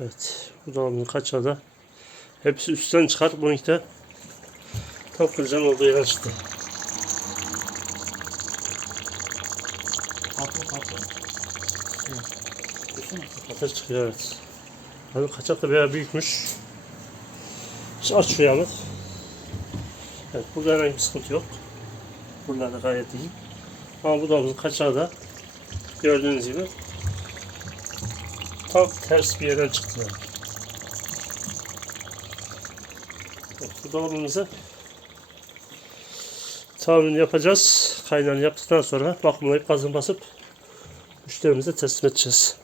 Evet. Bu dolabın kaçağı da hepsi üstten çıkartıp bununki de tam kırcan olduğu yerden çıktı. Kapı kapı. Ateş çıkıyor evet. Abi kaçak da bayağı büyükmüş. Hiç aç şu yanı. Evet burada herhangi bir sıkıntı yok. Buralarda gayet iyi. Ama bu dolabın kaçağı da gördüğünüz gibi tam ters bir yerden çıktı. Bu dolabımızı tamirini yapacağız. Kaynağını yaptıktan sonra bakımlayıp gazını basıp müşterimize teslim edeceğiz.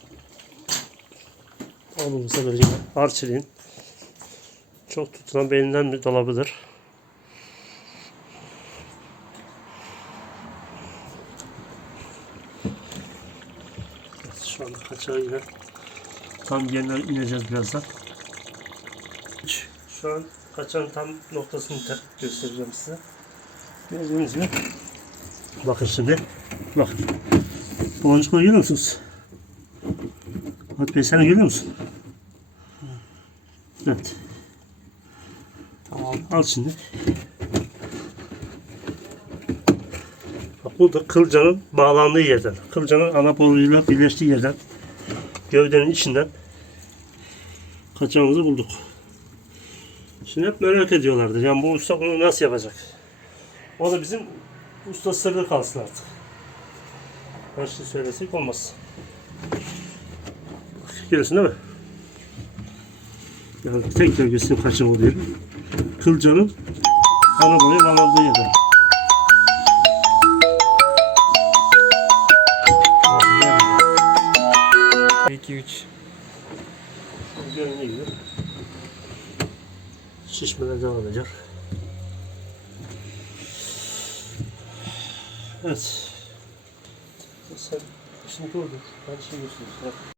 Dolabımıza böyle Arçelik'in çok tutulan beğenilen bir dolabıdır. Şu anda kaçağı yine tam yerine ineceğiz birazdan. Şu an kaçağın tam noktasını te- göstereceğim size. Gördüğünüz gibi. Bakın şimdi. Bakın. Boncukları görüyor musunuz? Fatih Bey sen görüyor musun? Evet. Tamam. Al şimdi. Bak bu da kılcanın bağlandığı yerden. Kılcanın ana boruyla birleştiği yerden. Gövdenin içinden kaçağımızı bulduk. Şimdi hep merak ediyorlardır. Yani bu usta bunu nasıl yapacak? O da bizim usta sırrı kalsın artık. Başka söylesek olmaz. Görüyorsun değil mi? Yani tekrar göstereyim kaçım oluyor. Kılcanın ana boyu bağlandığı yerden. Bir, iki, üç. Göründüğü gibi şişmeler devam edecek. Evet. Sen şimdi dur. Ben şey göstereyim.